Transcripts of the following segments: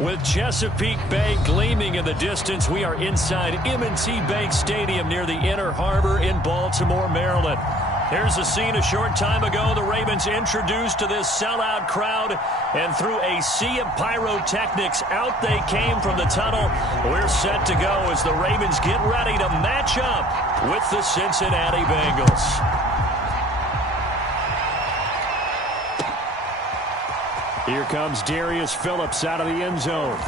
With Chesapeake Bay gleaming in the distance, we are inside M&T Bank Stadium near the Inner Harbor in Baltimore, Maryland. Here's a scene a short time ago. The Ravens introduced to this sellout crowd, and through a sea of pyrotechnics, out they came from the tunnel. We're set to go as the Ravens get ready to match up with the Cincinnati Bengals. Here comes Darius Phillips out of the end zone.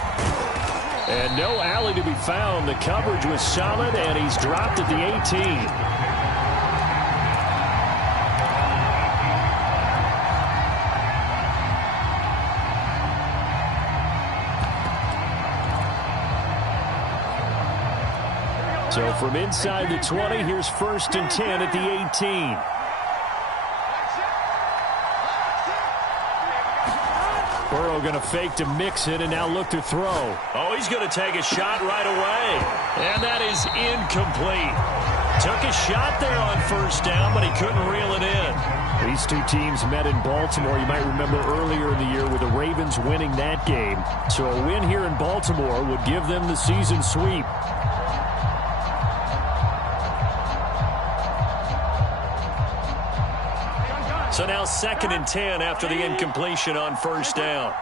And no alley to be found. The coverage was solid, and he's dropped at the 18. So from inside the 20, here's 1st and 10 at the 18. Burrow going to fake to mix it and now look to throw. Oh, he's going to take a shot right away. And that is incomplete. Took a shot there on 1st down, but he couldn't reel it in. These two teams met in Baltimore. You might remember earlier in the year with the Ravens winning that game. So a win here in Baltimore would give them the season sweep. So now 2nd and 10 after the incompletion on 1st down.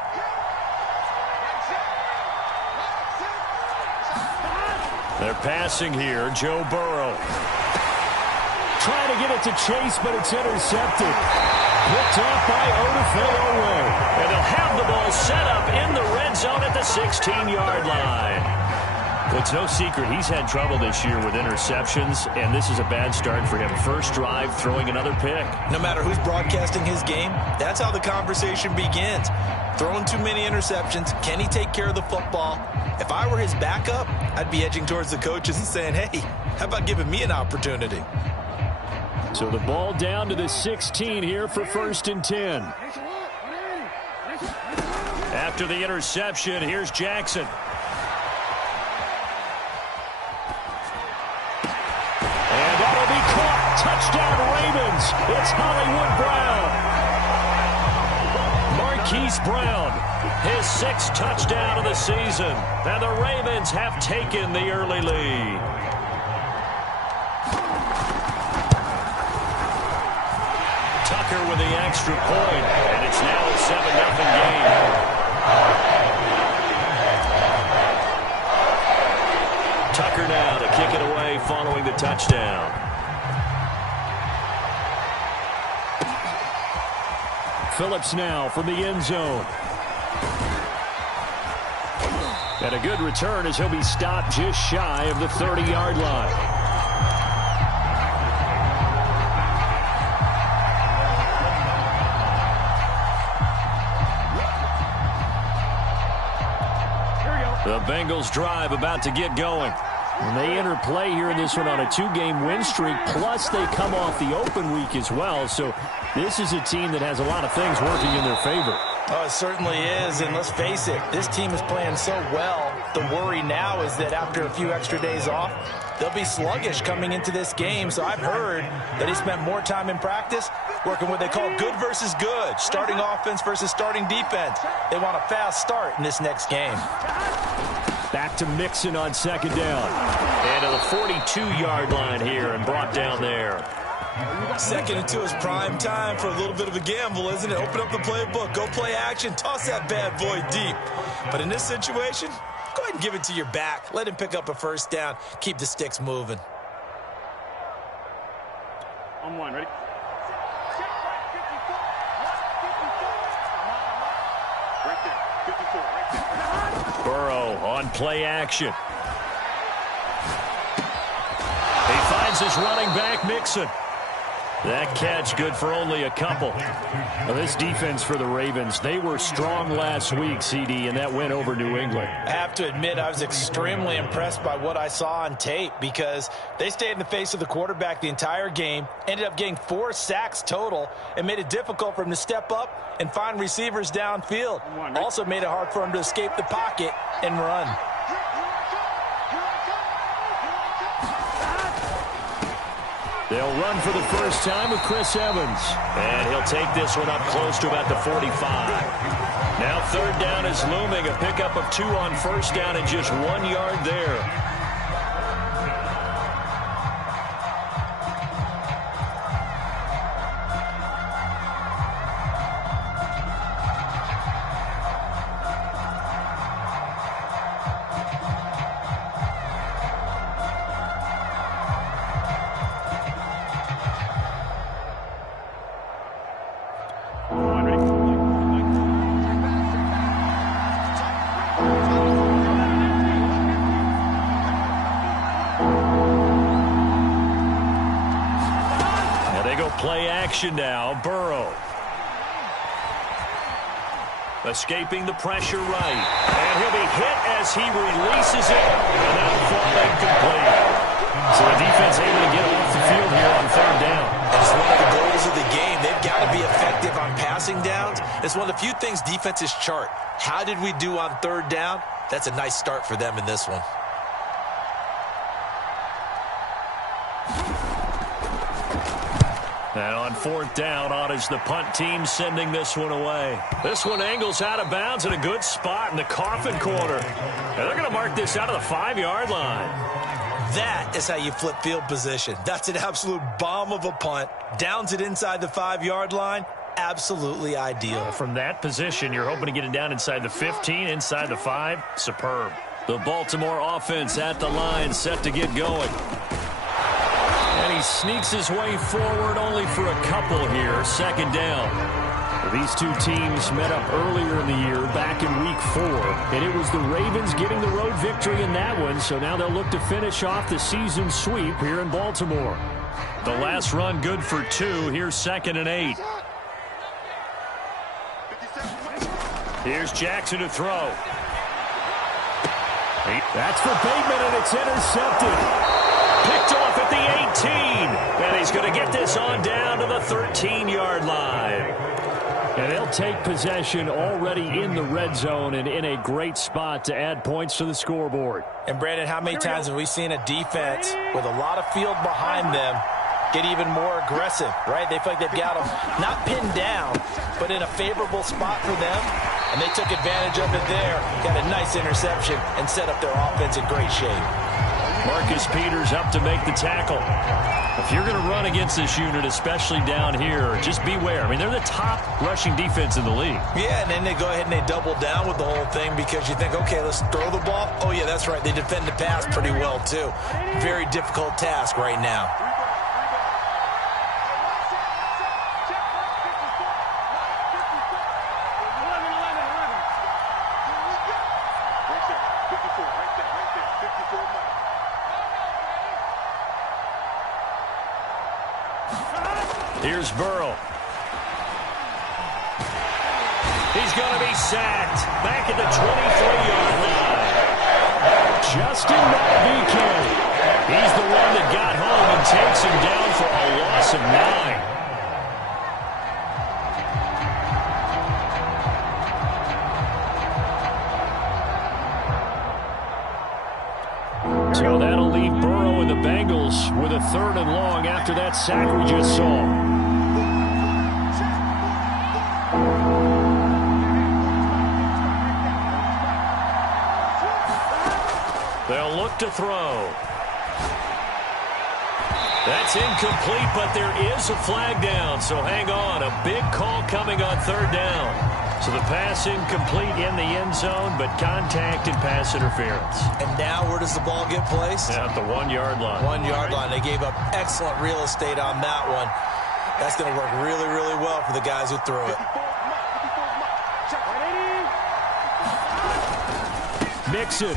They're passing here. Joe Burrow. Trying to get it to Chase, but it's intercepted. Picked off by Odafe-Oweh. And they'll have the ball set up in the red zone at the 16-yard line. Well, it's no secret he's had trouble this year with interceptions, and this is a bad start for him. First drive, throwing another pick. No matter who's broadcasting his game, that's how the conversation begins. Throwing too many interceptions. Can he take care of the football? If I were his backup, I'd be edging towards the coaches and saying, hey, how about giving me an opportunity? So the ball down to the 16 here for 1st and 10. After the interception, here's Jackson. Touchdown Ravens. It's Hollywood Brown. Marquise Brown, his 6th touchdown of the season. And the Ravens have taken the early lead. Tucker with the extra point, and it's now a 7-0 game. Tucker now to kick it away following the touchdown. Phillips now from the end zone. And a good return as he'll be stopped just shy of the 30-yard line. The Bengals drive about to get going. And they enter play here in this one on a 2-game win streak, plus they come off the open week as well. So this is a team that has a lot of things working in their favor. Oh, it certainly is, and let's face it, this team is playing so well. The worry now is that after a few extra days off, they'll be sluggish coming into this game. So I've heard that he spent more time in practice working what they call good versus good, starting offense versus starting defense. They want a fast start in this next game. Back to Mixon on 2nd down. And to the 42-yard line here and brought down there. 2nd and 2 is prime time for a little bit of a gamble, isn't it? Open up the playbook, go play action, toss that bad boy deep. But in this situation, go ahead and give it to your back. Let him pick up a 1st down. Keep the sticks moving. On 1, ready? Right there, 54, right there. Burrow on play action. He finds his running back, Mixon. That catch good for only a couple. Well, this defense for the Ravens, they were strong last week, CD, and that went over New England. I have to admit, I was extremely impressed by what I saw on tape because they stayed in the face of the quarterback the entire game, ended up getting 4 sacks total, and made it difficult for him to step up and find receivers downfield. Also made it hard for him to escape the pocket and run. They'll run for the first time with Chris Evans. And he'll take this one up close to about the 45. Now third down is looming. A pickup of 2 on first down and just 1 yard there. Play action now. Burrow. Escaping the pressure right. And he'll be hit as he releases it. And that'll fall incomplete. So the defense able to get off the field here on third down. It's one of the goals of the game. They've got to be effective on passing downs. It's one of the few things defenses chart. How did we do on third down? That's a nice start for them in this one. And on fourth down, on is the punt team sending this one away. This one angles out of bounds in a good spot in the coffin corner. And they're going to mark this out of the 5-yard line. That is how you flip field position. That's an absolute bomb of a punt. Downs it inside the 5-yard line. Absolutely ideal. From that position, you're hoping to get it down inside the 15, inside the 5. Superb. The Baltimore offense at the line, set to get going. And he sneaks his way forward only for a couple here. Second down. These two teams met up earlier in the year, back in week 4. And it was the Ravens getting the road victory in that one. So now they'll look to finish off the season sweep here in Baltimore. The last run good for 2. Here's 2nd and 8. Here's Jackson to throw. That's for Bateman, and it's intercepted. Picked off at the 18. And he's going to get this on down to the 13-yard line. And they'll take possession already in the red zone and in a great spot to add points to the scoreboard. And, Brandon, how many times have we seen a defense with a lot of field behind them get even more aggressive, right? They feel like they've got them not pinned down, but in a favorable spot for them. And they took advantage of it there, got a nice interception, and set up their offense in great shape. Marcus Peters up to make the tackle. If you're going to run against this unit, especially down here, just beware. I mean, they're the top rushing defense in the league. Yeah, and then they go ahead and they double down with the whole thing because you think, okay, let's throw the ball. Oh, yeah, that's right. They defend the pass pretty well, too. Very difficult task right now. Here's Burrow. He's going to be sacked. Back at the 23-yard line. Justin Madubuike. He's the one that got home and takes him down for a loss of 9. So that'll leave Burrow and the Bengals with a 3rd and long after that sack we just saw. They'll look to throw. That's incomplete, but there is a flag down, so hang on. A big call coming on 3rd down. So the pass incomplete in the end zone, but contact and pass interference. And now where does the ball get placed? At the 1-yard line. 1-yard line. They gave up excellent real estate on that one. That's going to work really, really well for the guys who threw it. Mixon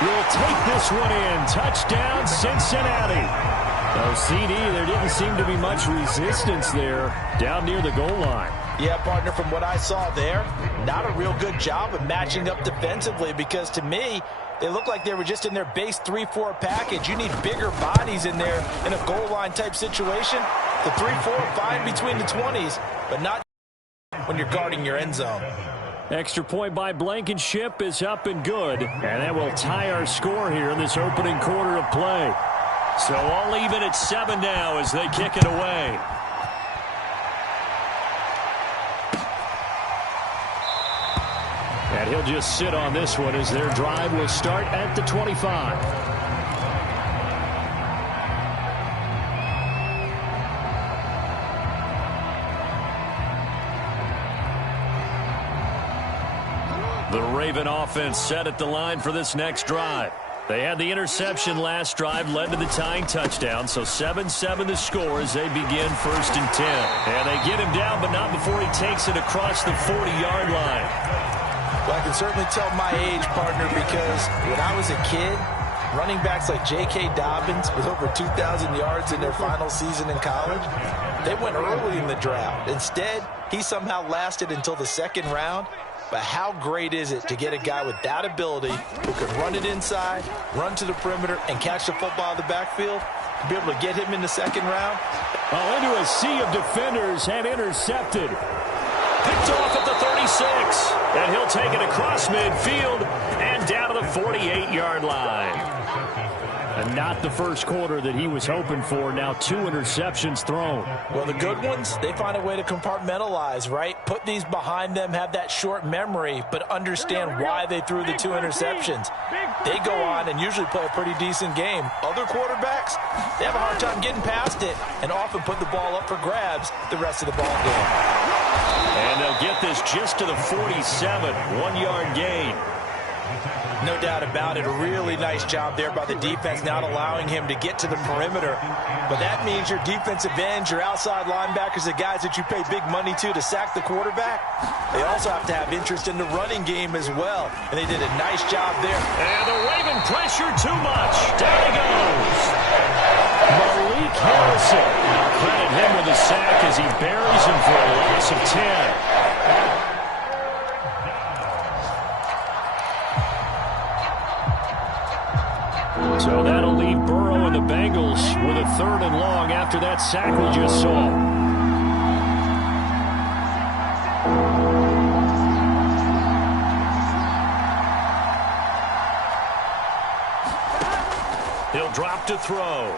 will take this one in. Touchdown, Cincinnati. Oh, CD, there didn't seem to be much resistance there down near the goal line. Yeah, partner, from what I saw there, not a real good job of matching up defensively because to me, they look like they were just in their base 3-4 package. You need bigger bodies in there in a goal line type situation. The 3-4 fine between the 20s, but not when you're guarding your end zone. Extra point by Blankenship is up and good. And that will tie our score here in this opening quarter of play. So all even at 7 now as they kick it away. And he'll just sit on this one as their drive will start at the 25. The Raven offense set at the line for this next drive. They had the interception last drive, led to the tying touchdown, so 7-7 the score as they begin 1st and 10. And they get him down, but not before he takes it across the 40-yard line. Well, I can certainly tell my age, partner, because when I was a kid, running backs like J.K. Dobbins with over 2,000 yards in their final season in college, they went early in the draft. Instead, he somehow lasted until the 2nd round. But how great is it to get a guy with that ability who can run it inside, run to the perimeter, and catch the football in the backfield? To be able to get him in the 2nd round? Oh, into a sea of defenders and intercepted. Picked off at the 36. And he'll take it across midfield and down to the 48-yard line. And not the first quarter that he was hoping for. Now 2 interceptions thrown. Well, the good ones, they find a way to compartmentalize, right? Put these behind them, have that short memory, but understand why they threw the 2 interceptions. They go on and usually play a pretty decent game. Other quarterbacks, they have a hard time getting past it and often put the ball up for grabs the rest of the ball game. And they'll get this just to the 47, 1-yard gain. No doubt about it. A really nice job there by the defense, not allowing him to get to the perimeter. But that means your defensive ends, your outside linebackers, the guys that you pay big money to sack the quarterback, they also have to have interest in the running game as well. And they did a nice job there. And the Raven pressure too much. Down he goes. Malik Harrison. Credit him with a sack as he buries him for a loss of 10. So that'll leave Burrow and the Bengals with a 3rd and long after that sack we just saw. He'll drop to throw.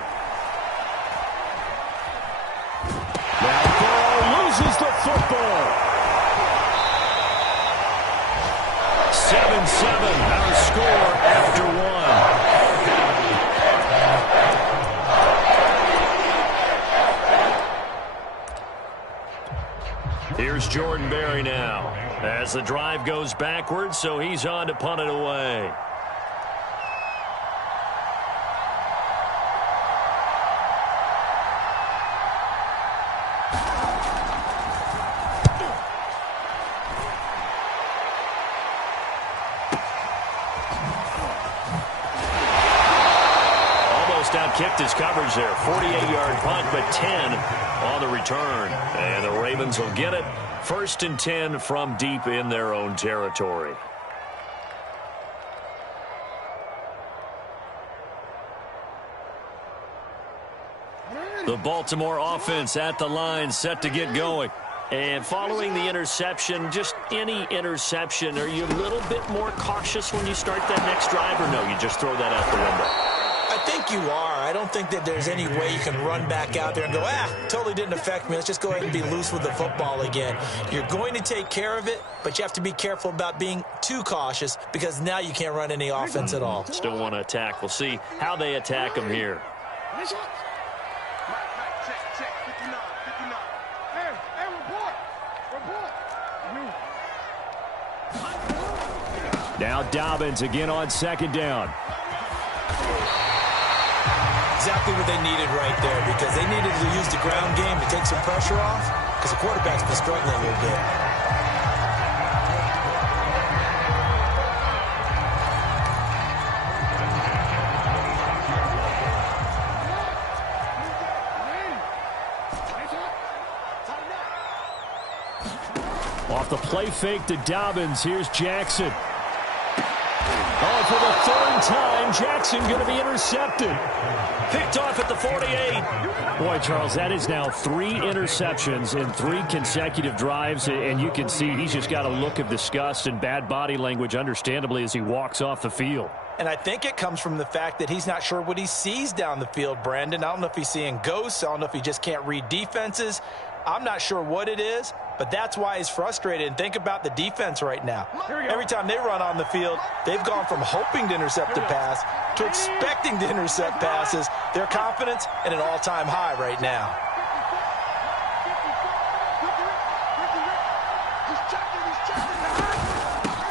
Now Burrow loses the football. 7-7 our score after 1. Here's Jordan Berry now as the drive goes backwards, so he's on to punt it away. Almost outkicked his coverage there. 48-yard punt, but 10 on the return. And the Ravens will get it. 1st and 10 from deep in their own territory. The Baltimore offense at the line, set to get going. And following the interception, just any interception, are you a little bit more cautious when you start that next drive, or no, you just throw that out the window? I think you are. I don't think that there's any way you can run back out there and go, totally didn't affect me. Let's just go ahead and be loose with the football again. You're going to take care of it, but you have to be careful about being too cautious because now you can't run any offense at all. Still want to attack. We'll see how they attack him here. Now Dobbins again on 2nd down. Exactly what they needed right there, because they needed to use the ground game to take some pressure off, because the quarterback's been struggling a little bit. Off the play fake to Dobbins, here's Jackson. Oh, for the 3rd time, Jackson going to be intercepted. Picked off at the 48. Boy, Charles, that is now 3 interceptions in 3 consecutive drives, and you can see he's just got a look of disgust and bad body language, understandably, as he walks off the field. And I think it comes from the fact that he's not sure what he sees down the field, Brandon. I don't know if he's seeing ghosts. I don't know if he just can't read defenses. I'm not sure what it is, but that's why he's frustrated. And think about the defense right now. Every time they run on the field, they've gone from hoping to intercept a pass to expecting to intercept passes. Their confidence at an all-time high right now.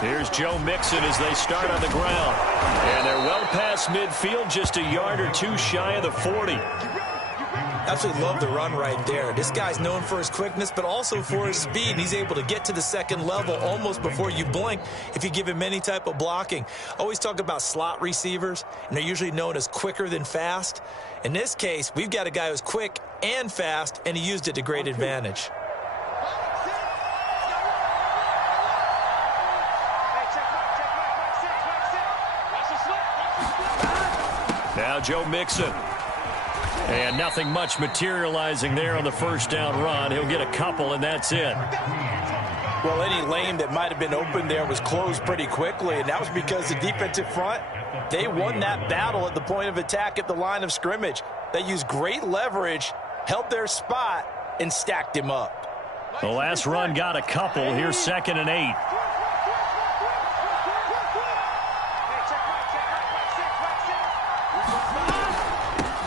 Here's Joe Mixon as they start on the ground. And they're well past midfield, just a yard or two shy of the 40. Absolutely love the run right there. This guy's known for his quickness, but also for his speed. He's able to get to the second level almost before you blink if you give him any type of blocking. Always talk about slot receivers, and they're usually known as quicker than fast. In this case, we've got a guy who's quick and fast, and he used it to great advantage. Now Joe Mixon. And nothing much materializing there on the first down run. He'll get a couple, and that's it. Well, any lane that might have been open there was closed pretty quickly, and that was because the defensive front, they won that battle at the point of attack at the line of scrimmage. They used great leverage, held their spot, and stacked him up. The last run got a couple. Here's 2nd and 8.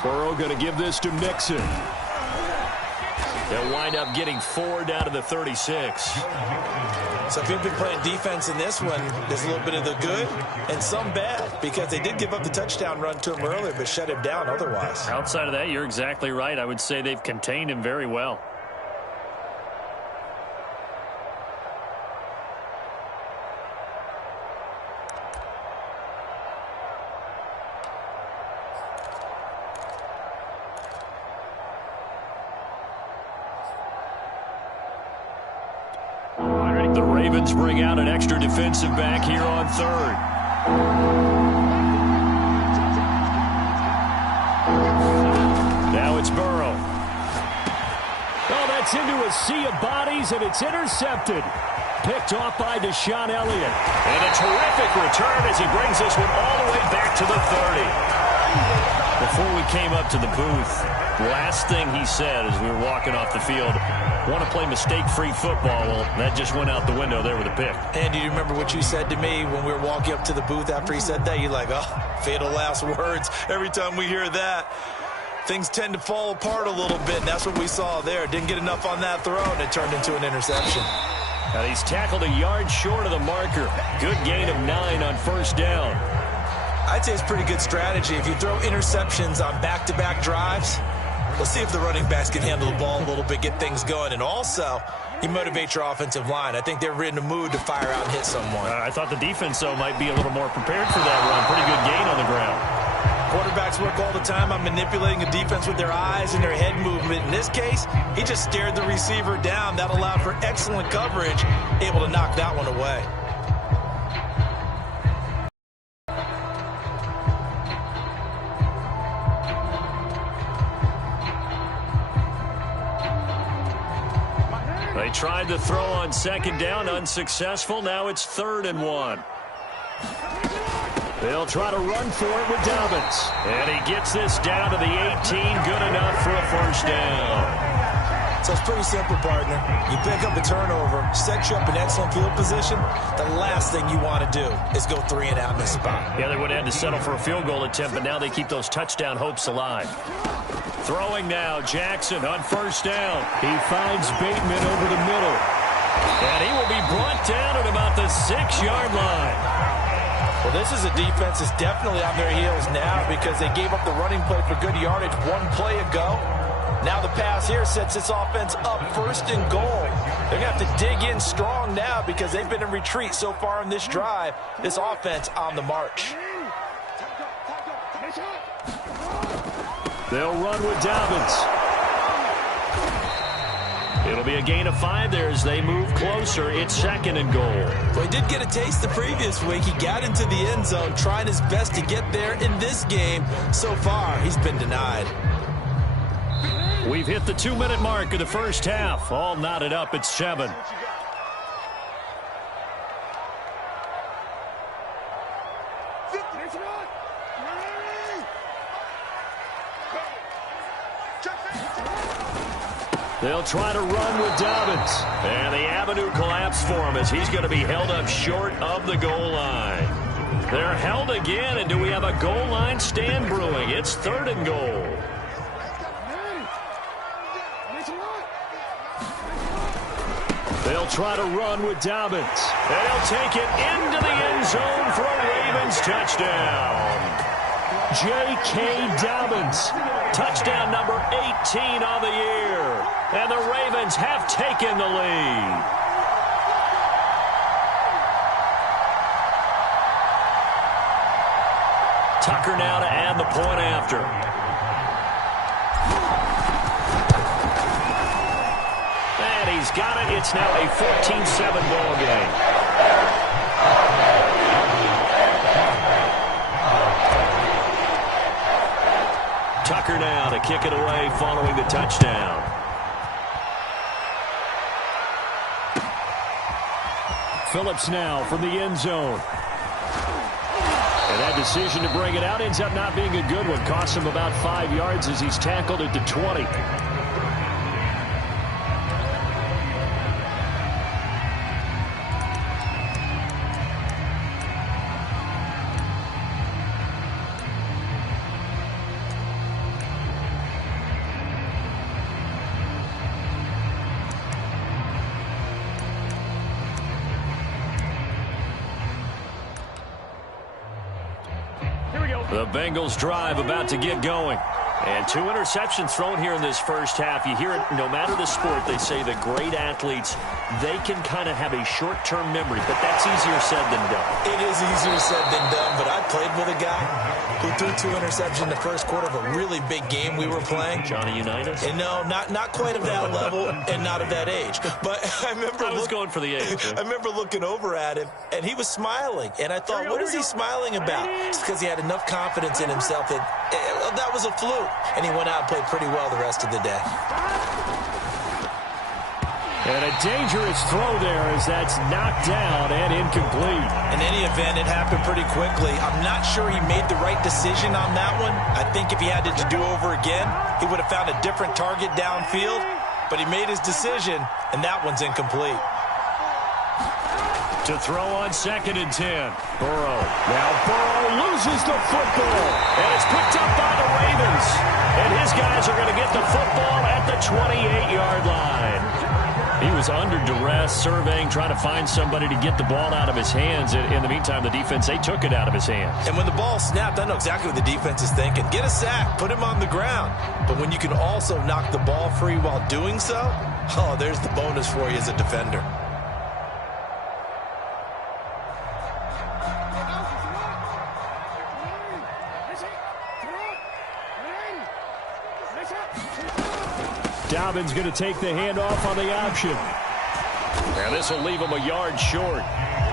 Burrow going to give this to Mixon. They'll wind up getting 4 down to the 36. So if you've been playing defense in this one, there's a little bit of the good and some bad, because they did give up the touchdown run to him earlier, but shut him down otherwise. Outside of that, you're exactly right. I would say they've contained him very well. The Ravens bring out an extra defensive back here on 3rd. Now it's Burrow. Oh, that's into a sea of bodies, and it's intercepted. Picked off by Deshaun Elliott. And a terrific return as he brings this one all the way back to the 30. Before we came up to the booth, last thing he said as we were walking off the field, want to play mistake-free football. Well, that just went out the window there with a pick. And do you remember what you said to me when we were walking up to the booth after he said that? You're like, oh, fatal last words. Every time we hear that, things tend to fall apart a little bit, and that's what we saw there. Didn't get enough on that throw, and it turned into an interception. Now he's tackled a yard short of the marker. Good gain of 9 on first down. I'd say it's pretty good strategy. If you throw interceptions on back-to-back drives, we'll see if the running backs can handle the ball a little bit, get things going. And also, you motivate your offensive line. I think they're in the mood to fire out and hit someone. I thought the defense, though, might be a little more prepared for that run. Pretty good gain on the ground. Quarterbacks work all the time on manipulating a defense with their eyes and their head movement. In this case, he just stared the receiver down. That allowed for excellent coverage, able to knock that one away. They tried to throw on 2nd down, unsuccessful. Now it's 3rd and 1. They'll try to run for it with Dobbins. And he gets this down to the 18. Good enough for a first down. So it's pretty simple, partner. You pick up a turnover, set you up in excellent field position. The last thing you want to do is go 3 and out in this spot. Yeah, they would have had to settle for a field goal attempt, but now they keep those touchdown hopes alive. Throwing now, Jackson on first down. He finds Bateman over the middle. And he will be brought down at about the 6-yard line. Well, this is a defense that's definitely on their heels now because they gave up the running play for good yardage 1 play ago. Now the pass here sets this offense up 1st and goal. They're going to have to dig in strong now because they've been in retreat so far in this drive. This offense on the march. They'll run with Dobbins. It'll be a gain of 5 there as they move closer. It's 2nd and goal. Well, he did get a taste the previous week. He got into the end zone, trying his best to get there in this game. So far, he's been denied. We've hit the 2-minute mark of the first half. All knotted up at 7. They'll try to run with Dobbins. And the avenue collapsed for him as he's going to be held up short of the goal line. They're held again, and do we have a goal line stand brewing? It's 3rd and goal. They'll try to run with Dobbins. And he'll take it into the end zone for a Ravens touchdown. J.K. Dobbins, touchdown number 18 on the year. And the Ravens have taken the lead. Tucker now to add the point after. And he's got it. It's now a 14-7 ball game. Tucker now to kick it away following the touchdown. Phillips now from the end zone. And that decision to bring it out ends up not being a good one. Costs him about 5 yards as he's tackled at the 20. The Bengals drive about to get going. And 2 interceptions thrown here in this first half. You hear it no matter the sport. They say the great athletes, they can kind of have a short-term memory, but that's easier said than done. It is easier said than done, but I played with a guy who threw 2 interceptions in the first quarter of a really big game we were playing. Johnny Unitas? And no, not quite of that level and not of that age. But I remember I was going for the age. I remember looking over at him, and he was smiling. And I thought, what is he smiling about? It's because he had enough confidence in himself that that was a fluke. And he went out and played pretty well the rest of the day. And a dangerous throw there as that's knocked down and incomplete. In any event, it happened pretty quickly. I'm not sure he made the right decision on that one. I think if he had it to do over again, he would have found a different target downfield. But he made his decision, and that one's incomplete. To throw on 2nd and 10. Burrow. Now Burrow loses the football. And it's picked up by the Ravens. And his guys are going to get the football at the 28-yard line. He was under duress, surveying, trying to find somebody to get the ball out of his hands. In the meantime, the defense, they took it out of his hands. And when the ball snapped, I know exactly what the defense is thinking. Get a sack, put him on the ground. But when you can also knock the ball free while doing so, oh, there's the bonus for you as a defender. Dobbins going to take the handoff on the option. And this will leave him a yard short.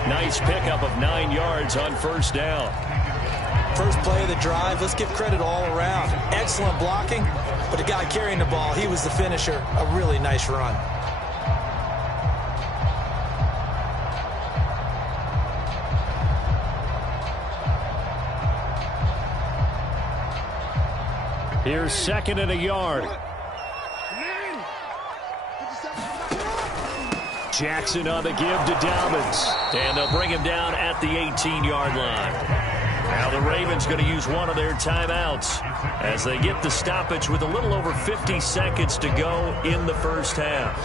Nice pickup of 9 yards on 1st down. First play of the drive, let's give credit all around. Excellent blocking, but the guy carrying the ball, he was the finisher. A really nice run. Here's 2nd and a yard. Jackson on the give to Dobbins. And they'll bring him down at the 18-yard line. Now the Ravens going to use one of their timeouts as they get the stoppage with a little over 50 seconds to go in the first half.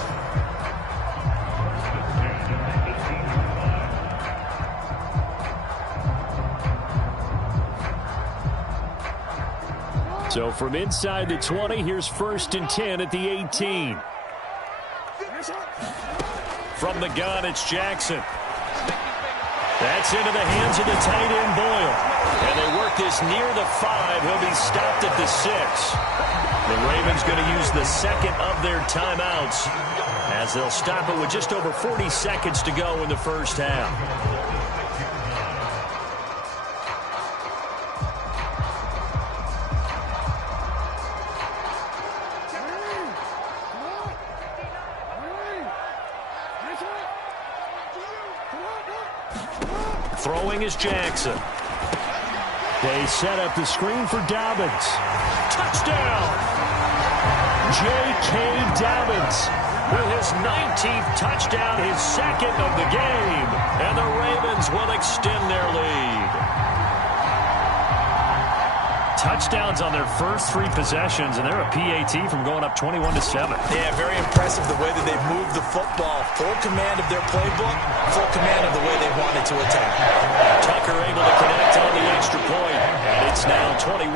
So from inside the 20, here's 1st and 10 at the 18. From the gun, it's Jackson. That's into the hands of the tight end, Boyle. And they work this near the 5. He'll be stopped at the 6. The Ravens going to use the 2nd of their timeouts as they'll stop it with just over 40 seconds to go in the first half. Throwing is Jackson. They set up the screen for Dobbins. Touchdown! J.K. Dobbins with his 19th touchdown, his second of the game. And the Ravens will extend their lead. Touchdowns on their first 3 possessions, and they're a PAT from going up 21-7. Yeah, very impressive the way that they've moved the football. Full command of their playbook, full command of the way they wanted to attack. Tucker able to connect on the extra point, and it's now 21-7.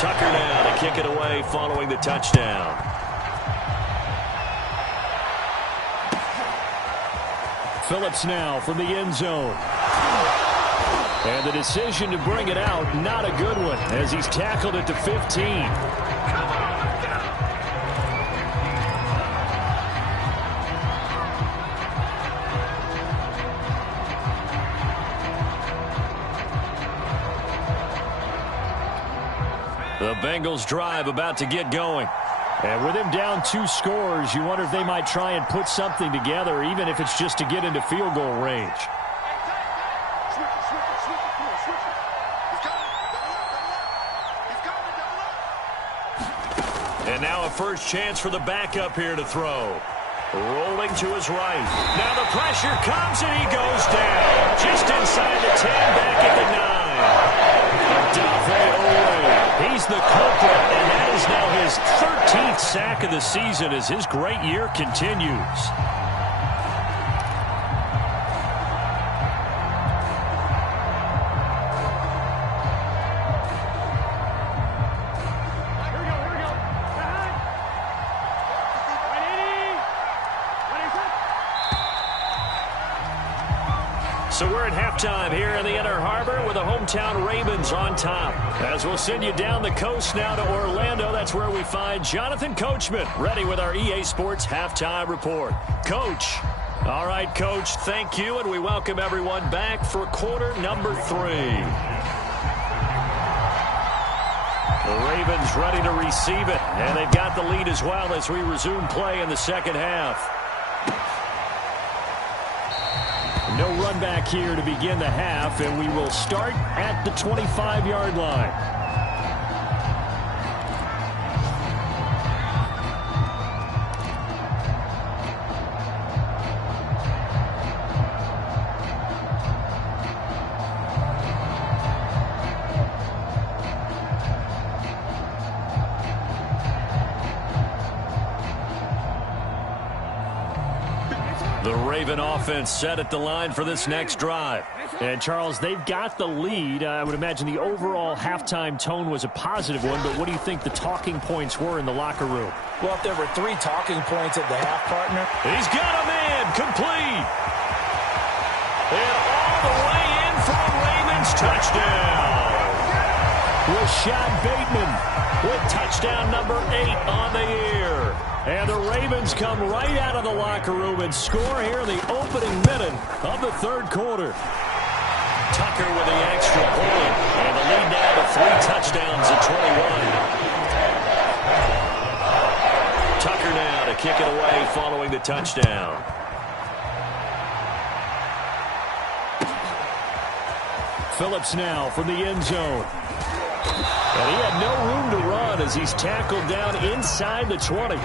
Tucker now to kick it away following the touchdown. Phillips now from the end zone. And the decision to bring it out, not a good one, as he's tackled it to 15. The Bengals drive about to get going. And with him down 2 scores, you wonder if they might try and put something together, even if it's just to get into field goal range. And now a first chance for the backup here to throw. Rolling to his right. Now the pressure comes and he goes down. Just inside the 10, back at the 9. He's the culprit, and that is now his 13th sack of the season as his great year continues. So we're at halftime here in the Inner Harbor with the hometown Ravens on top. As we'll send you down the coast now to Orlando, that's where we find Jonathan Coachman ready with our EA Sports Halftime Report. Coach. All right, Coach, thank you, and we welcome everyone back for quarter number 3. The Ravens ready to receive it, and they've got the lead as well as we resume play in the second half. No run back here to begin the half, and we will start at the 25-yard line. The Raven offense set at the line for this next drive. And, Charles, they've got the lead. I would imagine the overall halftime tone was a positive one, but what do you think the talking points were in the locker room? Well, if there were 3 talking points at the half, partner. He's got a man complete. And all the way in for a Ravens touchdown. Rashad Bateman with touchdown number 8 on the year. And the Ravens come right out of the locker room and score here in the opening minute of the third quarter. Tucker with the extra point. And the lead now to 3 touchdowns at 21. Tucker now to kick it away following the touchdown. Phillips now from the end zone. And he had no room to run as he's tackled down inside the 20.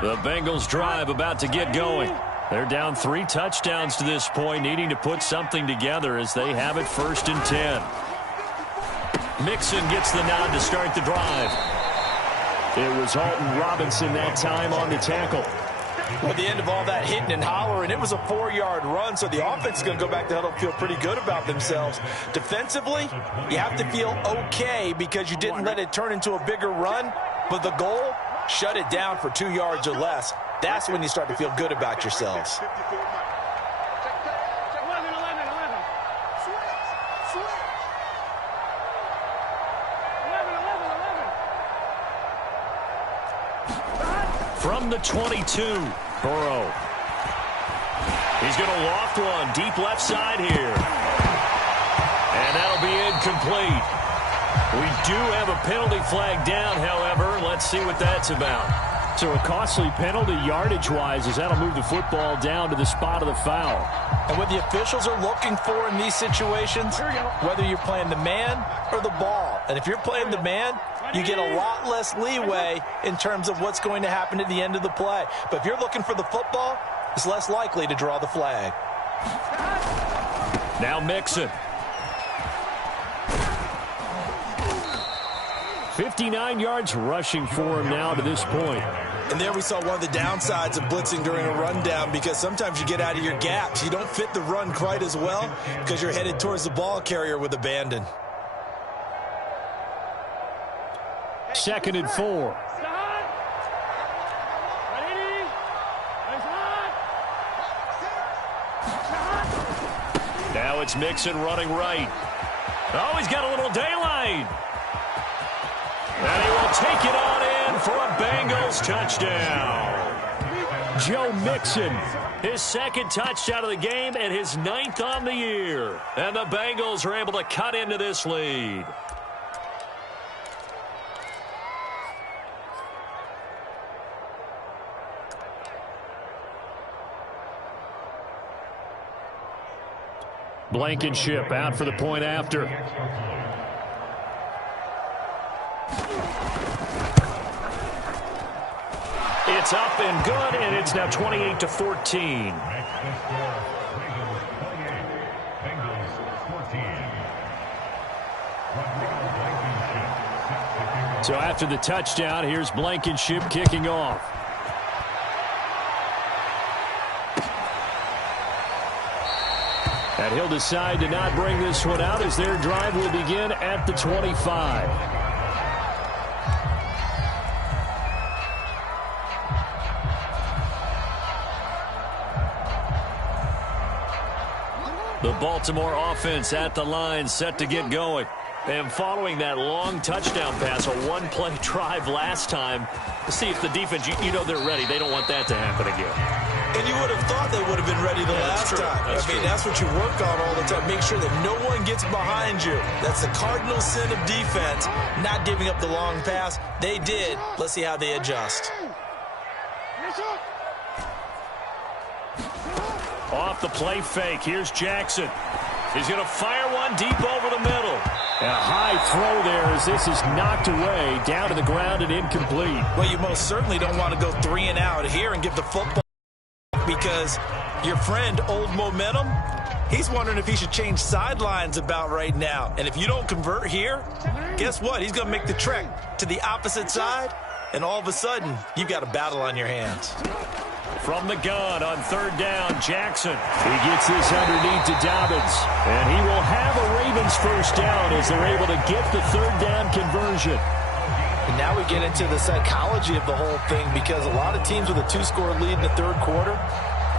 The Bengals drive about to get going. They're down 3 touchdowns to this point, needing to put something together as they have it 1st and 10. Mixon gets the nod to start the drive. It was Alton Robinson that time on the tackle. At the end of all that hitting and hollering, it was a 4-yard run, so the offense is going to go back to huddle and feel pretty good about themselves. Defensively, you have to feel okay because you didn't let it turn into a bigger run, but the goal, shut it down for 2 yards or less. That's when you start to feel good about yourselves. From the 22, Burrow. He's going to loft one deep left side here. And that'll be incomplete. We do have a penalty flag down, however. Let's see what that's about. So a costly penalty yardage-wise as that'll move the football down to the spot of the foul. And what the officials are looking for in these situations, whether you're playing the man or the ball. And if you're playing the man, you get a lot less leeway in terms of what's going to happen at the end of the play. But if you're looking for the football, it's less likely to draw the flag. Now Mixon. 59 yards rushing for him now to this point. And there we saw one of the downsides of blitzing during a rundown, because sometimes you get out of your gaps. You don't fit the run quite as well because you're headed towards the ball carrier with abandon. 2nd and 4. Now it's Mixon running right. Oh, he's got a little daylight. And he will take it on in for a Bengals touchdown. Joe Mixon, his 2nd touchdown of the game and his 9th on the year. And the Bengals are able to cut into this lead. Blankenship out for the point after. It's up and good, and it's now 28-14. So after the touchdown, here's Blankenship kicking off. And he'll decide to not bring this one out as their drive will begin at the 25. The Baltimore offense at the line, set to get going. And following that long touchdown pass, a one-play drive last time, to see if the defense, you know they're ready. They don't want that to happen again. And you would have thought they would have been ready the last time. That's what you work on all the time. Make sure that no one gets behind you. That's the cardinal sin of defense, not giving up the long pass. They did. Let's see how they adjust. Off the play fake, here's Jackson. He's going to fire one deep over the middle. And a high throw there as this is knocked away, down to the ground and incomplete. Well, you most certainly don't want to go 3 and out here and give the football, because your friend, Old Momentum, he's wondering if he should change sidelines about right now. And if you don't convert here, guess what? He's going to make the trek to the opposite side, and all of a sudden, you've got a battle on your hands. From the gun on 3rd down, Jackson. He gets this underneath to Dobbins. And he will have a Ravens first down as they're able to get the 3rd down conversion. And now we get into the psychology of the whole thing, because a lot of teams with a 2-score lead in the 3rd quarter,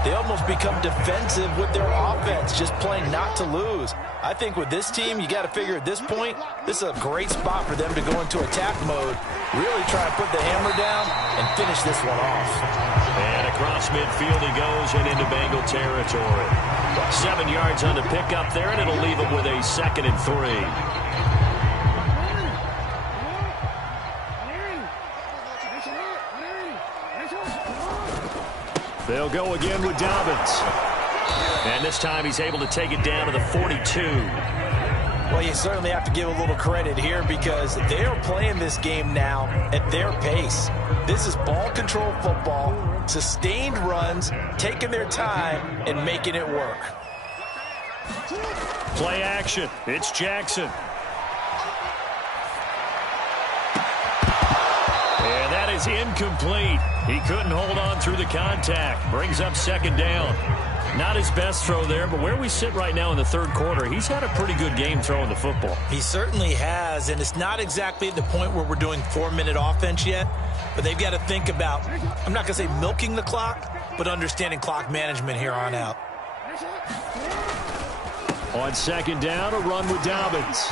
they almost become defensive with their offense, just playing not to lose. I think with this team, you got to figure at this point, this is a great spot for them to go into attack mode, really try to put the hammer down and finish this one off. And across midfield he goes and into Bengal territory. 7 yards on the pickup there, and it'll leave him with a 2nd and 3. They'll go again with Dobbins. And this time he's able to take it down to the 42. Well, you certainly have to give a little credit here, because they are playing this game now at their pace. This is ball control football, sustained runs, taking their time and making it work. Play action. It's Jackson. And that is incomplete. He couldn't hold on through the contact. Brings up 2nd down. Not his best throw there, but where we sit right now in the 3rd quarter, he's had a pretty good game throwing the football. He certainly has, and it's not exactly at the point where we're doing 4-minute offense yet, but they've got to think about, I'm not going to say milking the clock, but understanding clock management here on out. On 2nd down, a run with Dobbins.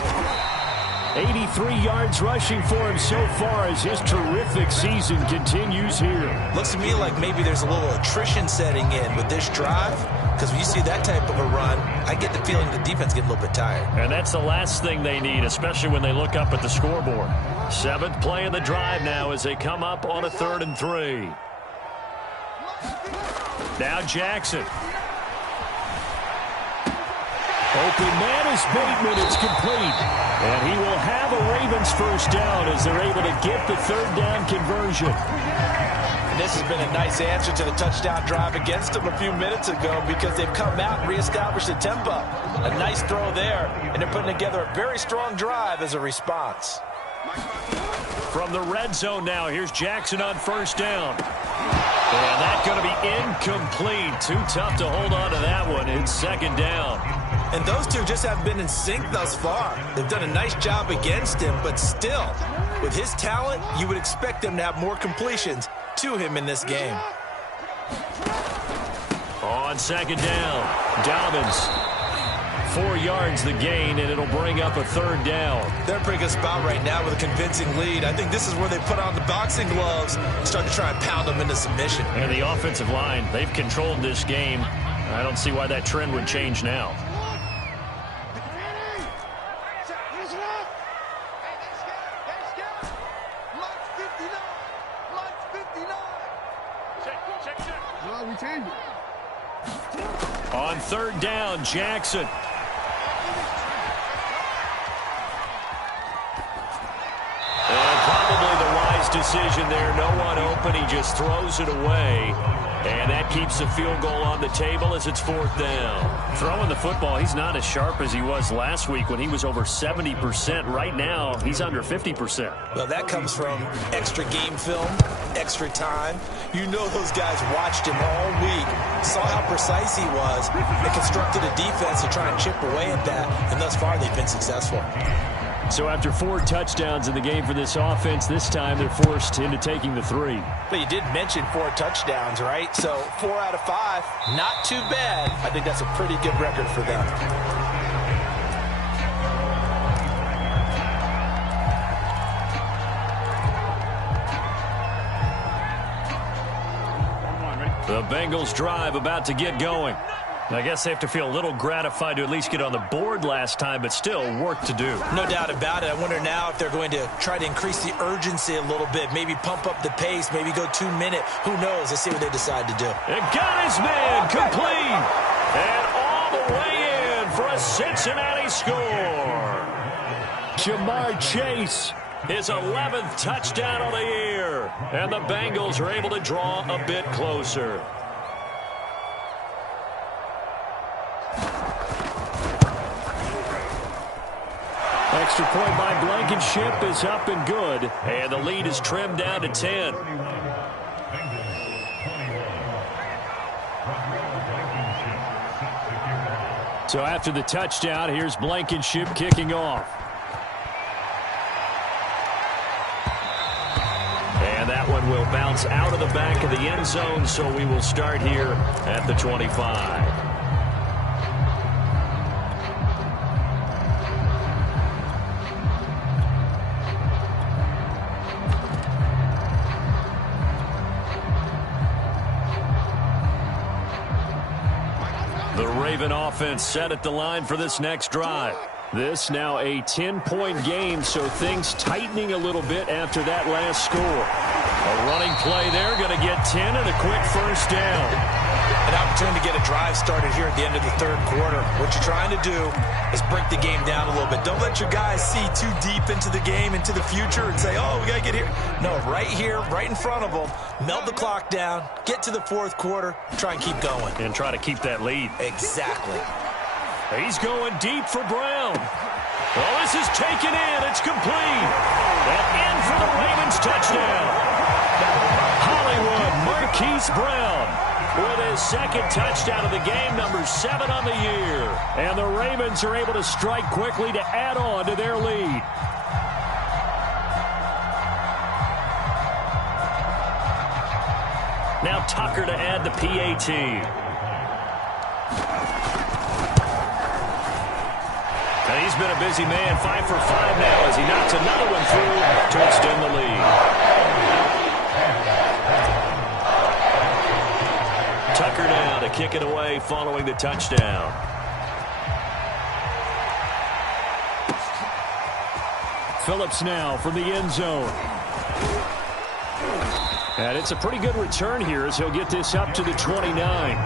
83 yards rushing for him so far as his terrific season continues here. Looks to me like maybe there's a little attrition setting in with this drive, because when you see that type of a run, I get the feeling the defense getting a little bit tired. And that's the last thing they need, especially when they look up at the scoreboard. 7th play of the drive now as they come up on a 3rd and 3. Now Jackson. Open man is Bateman. It's complete. And he will have a Ravens first down as they're able to get the 3rd down conversion. And this has been a nice answer to the touchdown drive against them a few minutes ago, because they've come out and reestablished the tempo. A nice throw there, and they're putting together a very strong drive as a response. From the red zone now, here's Jackson on 1st down. And that's going to be incomplete. Too tough to hold on to that one. It's 2nd down. And those two just haven't been in sync thus far. They've done a nice job against him, but still, with his talent, you would expect them to have more completions to him in this game. On 2nd down, Dobbins. 4 yards the gain, and it'll bring up a 3rd down. They're in a pretty good spot right now with a convincing lead. I think this is where they put on the boxing gloves and start to try and pound them into submission. And the offensive line, they've controlled this game. I don't see why that trend would change now. On 3rd down, Jackson. And probably the wise decision there. No one open. He just throws it away. And that keeps the field goal on the table as it's 4th down. Throwing the football, he's not as sharp as he was last week when he was over 70%. Right now, he's under 50%. Well, that comes from extra game film, extra time. You know those guys watched him all week, saw how precise he was, and constructed a defense to try and chip away at that, and thus far they've been successful. So after 4 touchdowns in the game for this offense, this time they're forced into taking the 3. But you did mention 4 touchdowns, right? So 4 out of 5, not too bad. I think that's a pretty good record for them. The Bengals drive about to get going. I guess they have to feel a little gratified to at least get on the board last time, but still work to do. No doubt about it. I wonder now if they're going to try to increase the urgency a little bit, maybe pump up the pace, maybe go 2-minute. Who knows? Let's see what they decide to do. It got his man complete. And all the way in for a Cincinnati score. Jamar Chase, his 11th touchdown of the year. And the Bengals are able to draw a bit closer. Extra point by Blankenship is up and good. And the lead is trimmed down to 10. So after the touchdown, here's Blankenship kicking off. And that one will bounce out of the back of the end zone, so we will start here at the 25. The Raven offense set at the line for this next drive. This now a 10-point game, so things tightening a little bit after that last score. A running play there, going to get 10 and a quick first down. An opportunity to get a drive started here at the end of the 3rd quarter. What you're trying to do is break the game down a little bit. Don't let your guys see too deep into the game, into the future, and say, oh, we got to get here. No, right here, right in front of them, melt the clock down, get to the 4th quarter, try and keep going. And try to keep that lead. Exactly. He's going deep for Brown. Well, this is taken in. It's complete. And in for the Ravens touchdown. Hollywood Marquise Brown with his 2nd touchdown of the game, number 7 on the year. And the Ravens are able to strike quickly to add on to their lead. Now Tucker to add the PAT. And he's been a busy man, 5 for 5 now as he knocks another one through to extend the lead. Tucker now to kick it away following the touchdown. Phillips now from the end zone. And it's a pretty good return here as he'll get this up to the 29.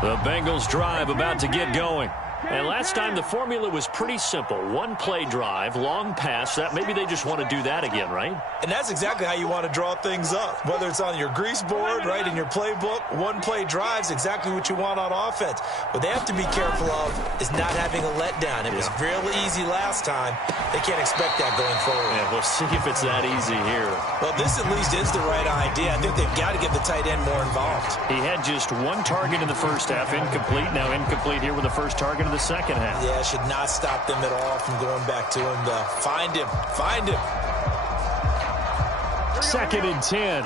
The Bengals drive about to get going. And last time the formula was pretty simple. One play drive, long pass. That maybe they just want to do that again, right? And that's exactly how you want to draw things up. Whether it's on your grease board, right, in your playbook, one play drive's exactly what you want on offense. What they have to be careful of is not having a letdown. It was real easy last time. They can't expect that going forward. Yeah, we'll see if it's that easy here. Well, this at least is the right idea. I think they've got to get the tight end more involved. He had just one target in the first half, incomplete. Now incomplete here with the first target of the second half. Yeah, should not stop them at all from going back to him. Find him. Find him. 2nd and 10.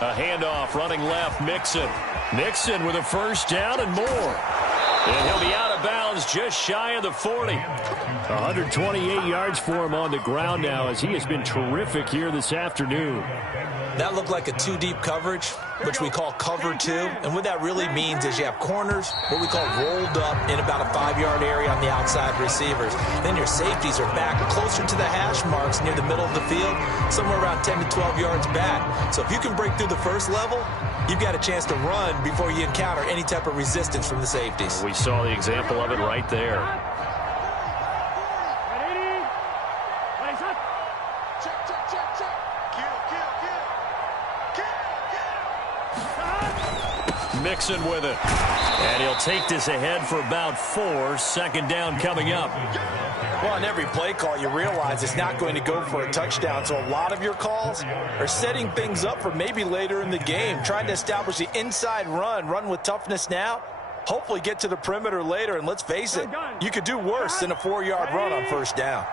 A handoff running left, Mixon. Mixon with a first down and more. And he'll be out of bounds just shy of the 40. 128 yards for him on the ground now as he has been terrific here this afternoon. That looked like a two-deep coverage, which we call cover two. And what that really means is you have corners, what we call rolled up in about a 5-yard area on the outside receivers. Then your safeties are back closer to the hash marks near the middle of the field, somewhere around 10 to 12 yards back. So if you can break through the first level, you've got a chance to run before you encounter any type of resistance from the safeties. We saw the example of it right there. Mixon with it. And he'll take this ahead for about 4. Second down coming up. Well, on every play call, you realize it's not going to go for a touchdown. So a lot of your calls are setting things up for maybe later in the game, trying to establish the inside run with toughness now, hopefully get to the perimeter later. And let's face it, you could do worse than a 4-yard run on first down.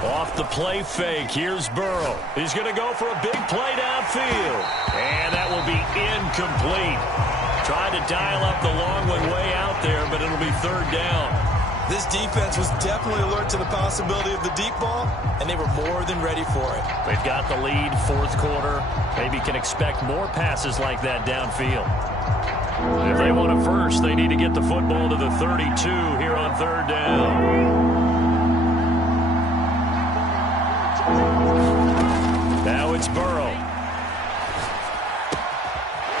Off the play fake, here's Burrow. He's going to go for a big play downfield. And that will be incomplete. Trying to dial up the long one way out there, but it'll be third down. This defense was definitely alert to the possibility of the deep ball, and they were more than ready for it. They've got the lead, fourth quarter. Maybe can expect more passes like that downfield. If they want it first, they need to get the football to the 32 here on third down. Now it's Burrow.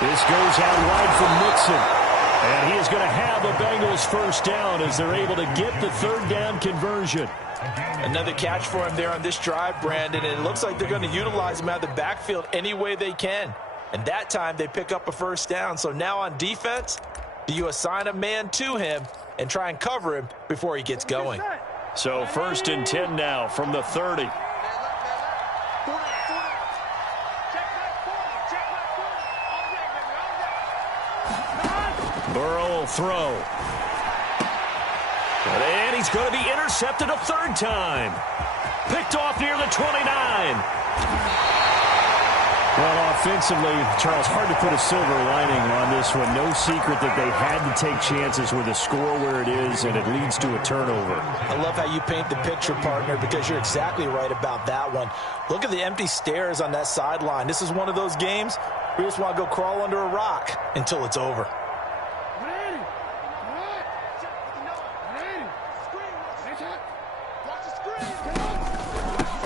This goes out wide from Mixon. And he is going to have a Bengals first down as they're able to get the third down conversion. Another catch for him there on this drive, Brandon. And it looks like they're going to utilize him out of the backfield any way they can. And that time they pick up a first down. So now on defense, do you assign a man to him and try and cover him before he gets going? So 1st and 10 now from the 30. Burrow will throw. And he's going to be intercepted a third time. Picked off near the 29. Well, offensively, Charles, hard to put a silver lining on this one. No secret that they had to take chances with a score where it is, and it leads to a turnover. I love how you paint the picture, partner, because you're exactly right about that one. Look at the empty stares on that sideline. This is one of those games where you just want to go crawl under a rock until it's over.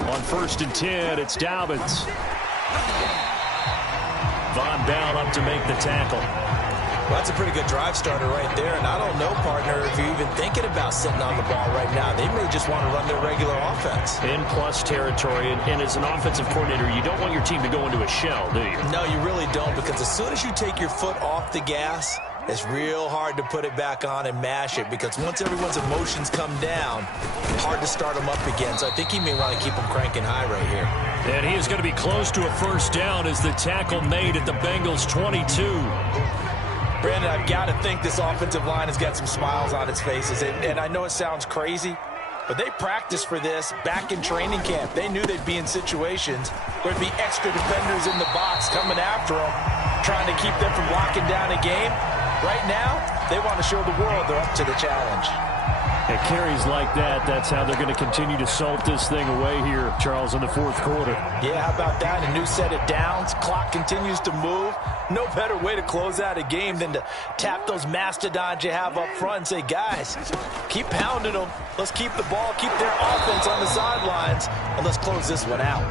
On 1st and 10, it's Dobbins. Von Bell up to make the tackle. Well, that's a pretty good drive starter right there. And I don't know, partner, if you're even thinking about sitting on the ball right now. They may just want to run their regular offense. In plus territory. And as an offensive coordinator, you don't want your team to go into a shell, do you? No, you really don't, because as soon as you take your foot off the gas, it's real hard to put it back on and mash it because once everyone's emotions come down, hard to start them up again. So I think he may want to keep them cranking high right here. And he is going to be close to a first down as the tackle made at the Bengals' 22. Brandon, I've got to think this offensive line has got some smiles on its faces. And I know it sounds crazy, but they practiced for this back in training camp. They knew they'd be in situations where there'd be extra defenders in the box coming after them, trying to keep them from locking down a game. Right now, they want to show the world they're up to the challenge. At carries like that, that's how they're going to continue to salt this thing away here, Charles, in the fourth quarter. Yeah, how about that? A new set of downs. Clock continues to move. No better way to close out a game than to tap those mastodons you have up front and say, guys, keep pounding them. Let's keep the ball, keep their offense on the sidelines, and let's close this one out.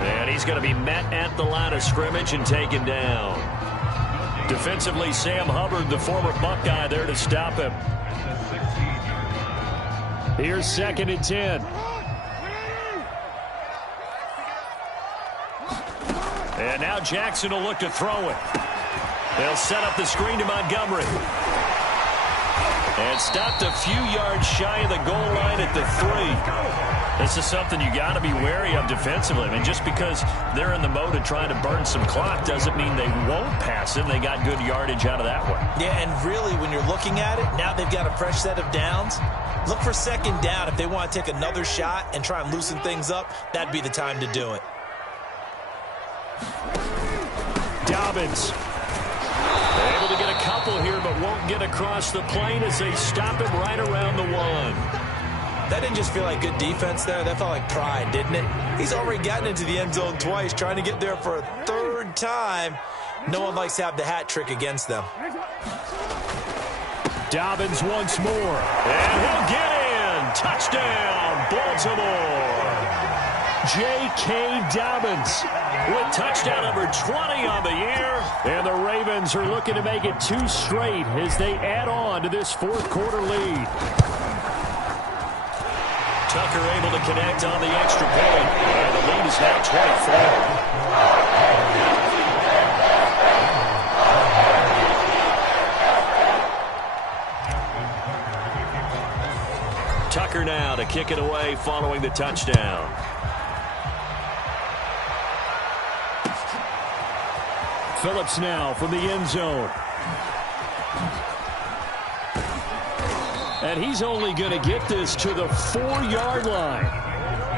And he's going to be met at the line of scrimmage and taken down. Defensively, Sam Hubbard, the former Buckeye, there to stop him. Here's 2nd and 10. And now Jackson will look to throw it. They'll set up the screen to Montgomery. And stopped a few yards shy of the goal line at the 3. This is something you got to be wary of defensively. I mean, just because they're in the mode of trying to burn some clock doesn't mean they won't pass him. They got good yardage out of that one. Yeah, and really, when you're looking at it, now they've got a fresh set of downs. Look for 2nd down. If they want to take another shot and try and loosen things up, that'd be the time to do it. Dobbins. Able to get a couple here, but won't get across the plane as they stop him right around the 1. That didn't just feel like good defense there. That felt like pride, didn't it? He's already gotten into the end zone twice, trying to get there for a 3rd time. No one likes to have the hat trick against them. Dobbins once more. And he'll get in. Touchdown, Baltimore. J.K. Dobbins with touchdown number 20 on the year. And the Ravens are looking to make it 2 straight as they add on to this fourth quarter lead. Tucker able to connect on the extra point. And the lead is now 24. Tucker now to kick it away following the touchdown. Phillips now from the end zone. And he's only going to get this to the 4-yard line.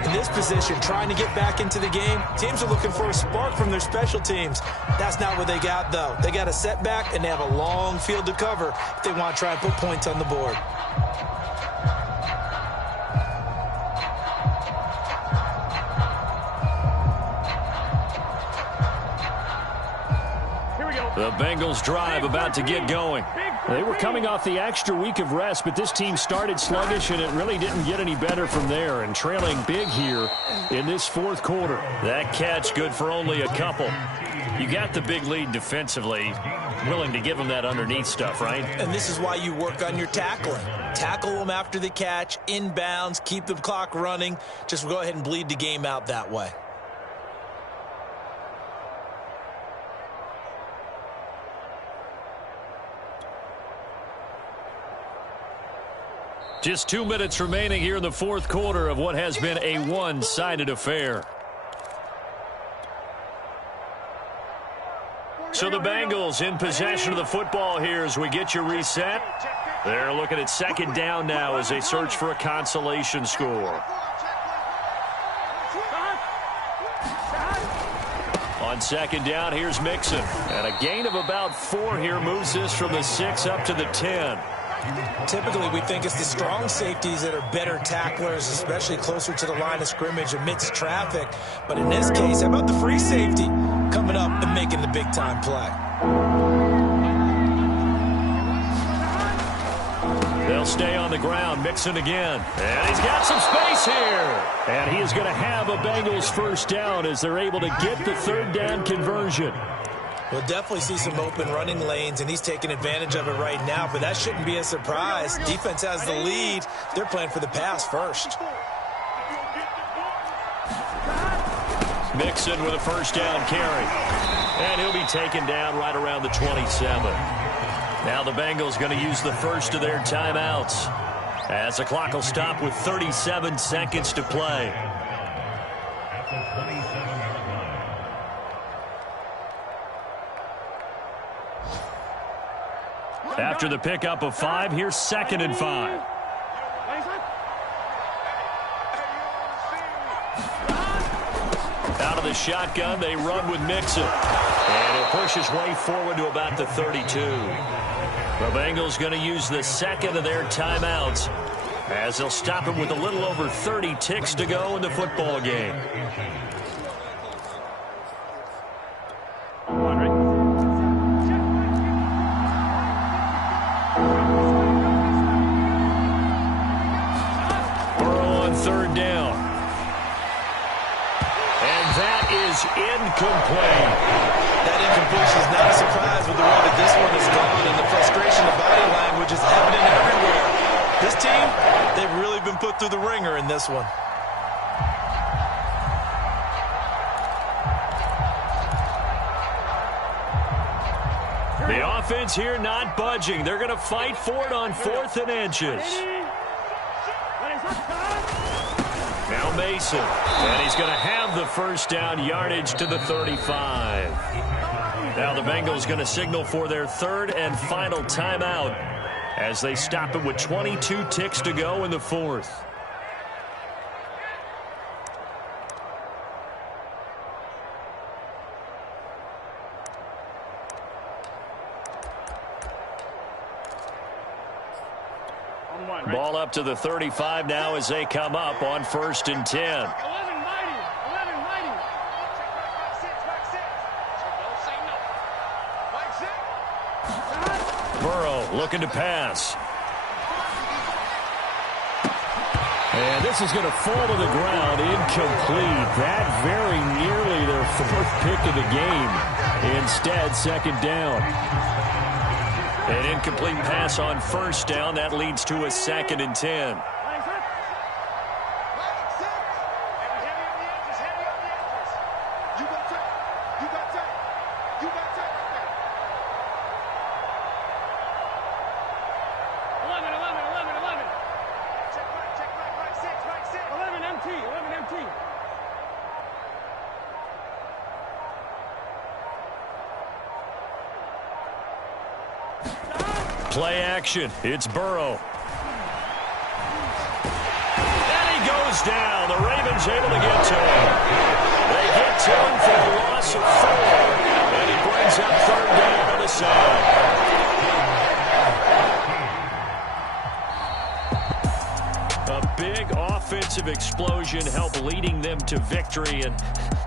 In this position, trying to get back into the game, teams are looking for a spark from their special teams. That's not what they got, though. They got a setback, and they have a long field to cover if they want to try and put points on the board. The Bengals drive about to get going. They were coming off the extra week of rest, but this team started sluggish, and it really didn't get any better from there, and trailing big here in this fourth quarter. That catch good for only a couple. You got the big lead defensively, willing to give them that underneath stuff, right? And this is why you work on your tackling. Tackle them after the catch, inbounds, keep the clock running. Just go ahead and bleed the game out that way. Just 2 minutes remaining here in the fourth quarter of what has been a one-sided affair. So the Bengals in possession of the football here as we get you reset. They're looking at 2nd down now as they search for a consolation score. On 2nd down, here's Mixon. And a gain of about 4 here moves this from the 6 up to the 10. Typically, we think it's the strong safeties that are better tacklers, especially closer to the line of scrimmage amidst traffic. But in this case, how about the free safety coming up and making the big-time play? They'll stay on the ground. Mixon again. And he's got some space here. And he is going to have a Bengals first down as they're able to get the 3rd down conversion. We'll definitely see some open running lanes, and he's taking advantage of it right now, but that shouldn't be a surprise. Defense has the lead. They're playing for the pass first. Mixon with a first down carry. And he'll be taken down right around the 27. Now the Bengals going to use the first of their timeouts, as the clock will stop with 37 seconds to play. After the pickup of 5, here's 2nd and 5. Out of the shotgun, they run with Mixon. And he'll push his way forward to about the 32. The Bengals going to use the second of their timeouts, as they'll stop him with a little over 30 ticks to go in the football game. Incomplete. That incompletion is not a surprise with the way that this one has gone, and the frustration of body language is evident everywhere. This team, they've really been put through the ringer in this one. The offense here not budging. They're going to fight for it on 4th and inches. Now Mason, and he's going to have the first down, yardage to the 35. Now the Bengals going to signal for their 3rd and final timeout, as they stop it with 22 ticks to go in the 4th. Ball up to the 35 now as they come up on 1st and 10. Burrow looking to pass. And this is going to fall to the ground, incomplete. That very nearly their 4th pick of the game. Instead, 2nd down. An incomplete pass on 1st down. That leads to a 2nd and 10. Play action. It's Burrow. And he goes down. The Ravens able to get to him. They get to him for a loss of 4. And he brings up 3rd down on the side. A big offensive explosion helped leading them to victory. And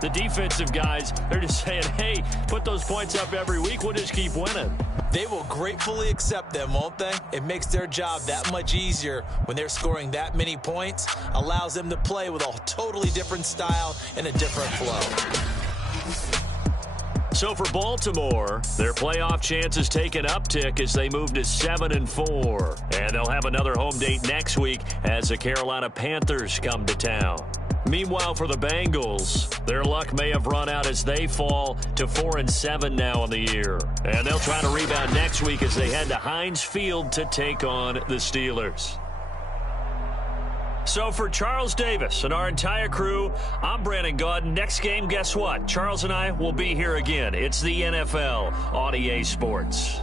the defensive guys, they're just saying, hey, put those points up every week. We'll just keep winning. They will gratefully accept them, won't they? It makes their job that much easier when they're scoring that many points. Allows them to play with a totally different style and a different flow. So for Baltimore, their playoff chances take an uptick as they move to 7-4. And they'll have another home date next week as the Carolina Panthers come to town. Meanwhile, for the Bengals, their luck may have run out as they fall to 4-7 now on the year. And they'll try to rebound next week as they head to Heinz Field to take on the Steelers. So for Charles Davis and our entire crew, I'm Brandon Gaudin. Next game, guess what? Charles and I will be here again. It's the NFL on EA Sports.